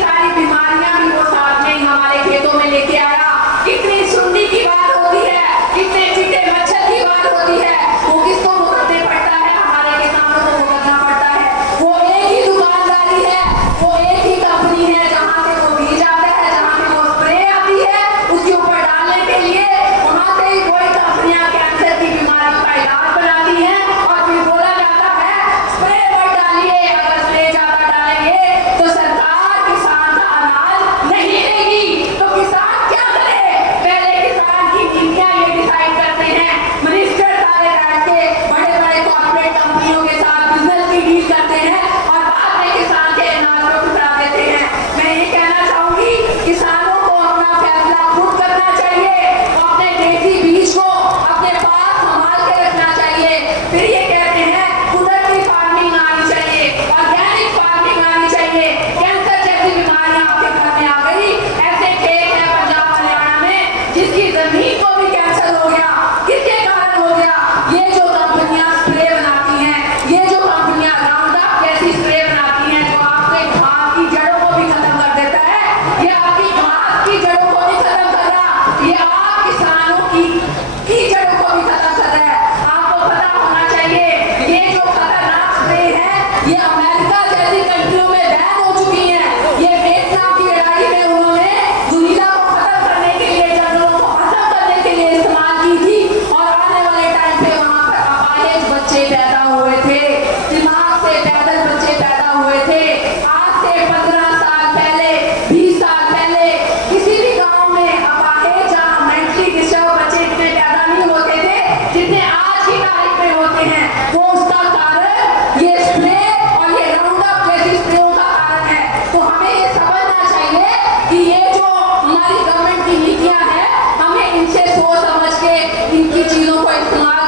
सारी बीमारियां भी वो साथ में हमारे खेतों में लेके आया। कितनी सुंडी की बात होती है, कितने चीटे मच्छर की बात होती है, वो किसको भुगतने पड़ता है? हमारे किसानों को भुगतना पड़ता है। वो एक ही दुकानदारी है, वो एक ही कंपनी है जहाँ से वो बीज आता है, जहाँ से वो स्प्रे आती है उसके ऊपर डालने के लिए, वहाँ से ही कोई कंपनियां कैंसर की बीमारी का इलाज बनाती है और फिर बोला जाता है स्प्रे मत डालिए, अगर स्प्रे ज्यादा डालेंगे तो सरकार किसान का अनाज नहीं देगी। तो किसान क्या करे? पहले किसान की नीतियां ये डिसाइड करते हैं, मिनिस्टर सारे बैठ के बड़े बड़े कॉर्पोरेट कंपनियों के साथ बिजनेस की डील करते हैं और बाद में किसान के अनाज को ठुकरा देते हैं। मैं ये कहना चाहूंगी किसानों को अपना फैसला खुद करना चाहिए, अपने देसी बीज को अपने पास संभाल के रखना चाहिए। फिर ये कहते हैं कुदरती फार्मिंग आनी चाहिए, ऑर्गेनिक फार्मिंग आनी चाहिए। कैंसर जैसी बीमारियां आपके घर में आ गई। ऐसे खेत है पंजाब हरियाणा में जिसकी जमीन को भी कैंसर हो गया। किसके कारण हो गया? ये जो कंपनियां स्प्रे बनाती हैं, ये जो कंपनियां राउंडअप जैसी स्प्रे बनाती हैं जो आपके घास की जड़ों को भी खत्म कर देता है, ये आपकी घास की जड़ों को भी खत्म कर रहा, ये आप किसानों की जड़ों को भी खत्म कर रहा है। आपको पता होना चाहिए ये जो खतरनाक स्प्रे है ये अमेरिका जैसी कंट्रियों में बैन हो चुकी है। ये वियतनाम की लड़ाई में उन्होंने दुनिया को खत्म करने के लिए, जंगलों को खत्म करने के लिए इस्तेमाल की थी और आने वाले टाइम पे वहां पर अपाहिज बच्चे पैदा हुए थे, दिमाग से पैदल बच्चे पैदा हुए थे। आज से 15 साल पहले, 20 साल पहले किसी भी गांव में अपाहिज या मेंटली डिस्टर्ब बच्चे इतने पैदा नहीं होते थे जितने आज की तारीख में होते हैं। वो उसका कारण ये स्प्रे और ये राउंडअप जैसी स्प्रेयों का कारण है। तो हमें ये समझना चाहिए कि ये जो हमारी गवर्नमेंट की नीतियां हैं, हमें इनसे सोच समझ के इनकी चीजों को इस्तेमाल